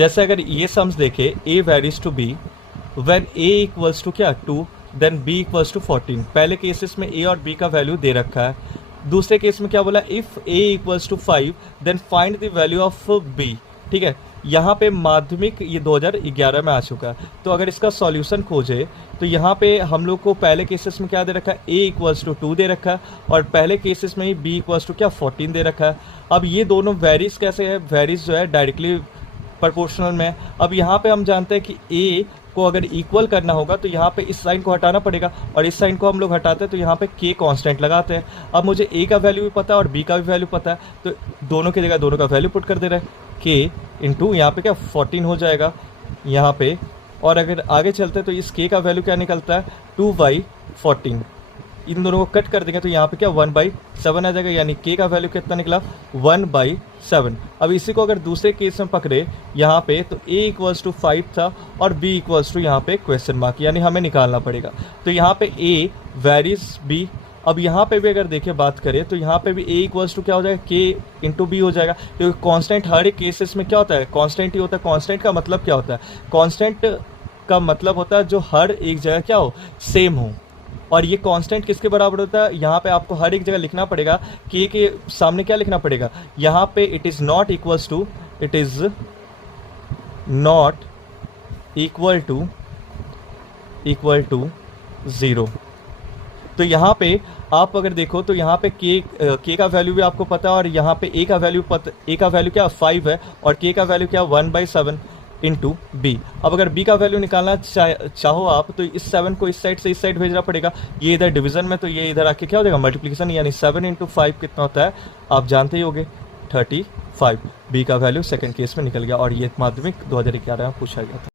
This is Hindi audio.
जैसे अगर ये सम्स देखे a varies to b when a equals to क्या 2 देन b इक्वल्स टू 14। पहले केसेस में a और b का वैल्यू दे रखा है। दूसरे केस में क्या बोला, if a equals to 5 then find the value of b। ठीक है, यहाँ पे माध्यमिक ये 2011 में आ चुका है। तो अगर इसका सॉल्यूशन खोजे तो यहाँ पे हम लोग को पहले केसेस में क्या दे रखा है, a इक्वल्स टू 2 दे रखा है और पहले केसेस में ही b इक्वल्स टू क्या 14 दे रखा है। अब ये दोनों वेरीज कैसे है, वेरीज जो है डायरेक्टली प्रोपोर्शनल में। अब यहाँ पे हम जानते हैं कि a को अगर इक्वल करना होगा तो यहाँ पे इस साइन को हटाना पड़ेगा और इस साइन को हम लोग हटाते हैं तो यहाँ पे k कांस्टेंट लगाते हैं। अब मुझे a का वैल्यू भी पता है और b का भी वैल्यू पता है, तो दोनों की जगह दोनों का वैल्यू पुट कर दे रहे हैं। k इंटू यहाँ पे क्या 14 हो जाएगा यहाँ पे। और अगर आगे चलते हैं तो इस k का वैल्यू क्या निकलता है 2/14। इन दोनों को कट कर देंगे तो यहाँ पे क्या 1/7 आ जाएगा, यानी k का वैल्यू कितना निकला 1/7। अब इसी को अगर दूसरे केस में पकड़े यहाँ पे तो a इक्वल्स टू 5 था और b इक्वल्स टू यहाँ पे क्वेश्चन मार्क, यानी हमें निकालना पड़ेगा। तो यहाँ पे a वेरीज b। अब यहाँ पे भी अगर देखें बात करें तो यहाँ पे भी a इक्वल्स टू क्या हो जाएगा k इंटू बी हो जाएगा, क्योंकि कांस्टेंट हर एक केसेस में क्या होता है, कांस्टेंट ही होता है। कांस्टेंट का मतलब क्या होता है, कांस्टेंट का मतलब होता है जो हर एक जगह क्या हो, सेम हो। और ये कांस्टेंट किसके बराबर होता है, यहाँ पे आपको हर एक जगह लिखना पड़ेगा, k के सामने क्या लिखना पड़ेगा, यहाँ पे it is not equals to, it is not equal to 0। तो यहाँ पे आप अगर देखो तो यहाँ पे k का वैल्यू भी आपको पता है और यहाँ पे a का वैल्यू क्या 5 है और k का वैल्यू क्या 1/7 इंटू b। अब अगर b का वैल्यू निकालना चाहो आप तो इस 7 को इस साइड से इस साइड भेजना पड़ेगा। ये इधर डिवीजन में, तो ये इधर आके क्या हो जाएगा मल्टीप्लिकेशन, यानी 7 इंटू 5 कितना होता है आप जानते ही होगे 35। b का वैल्यू सेकंड केस में निकल गया और ये माध्यमिक 2011 में पूछा गया था।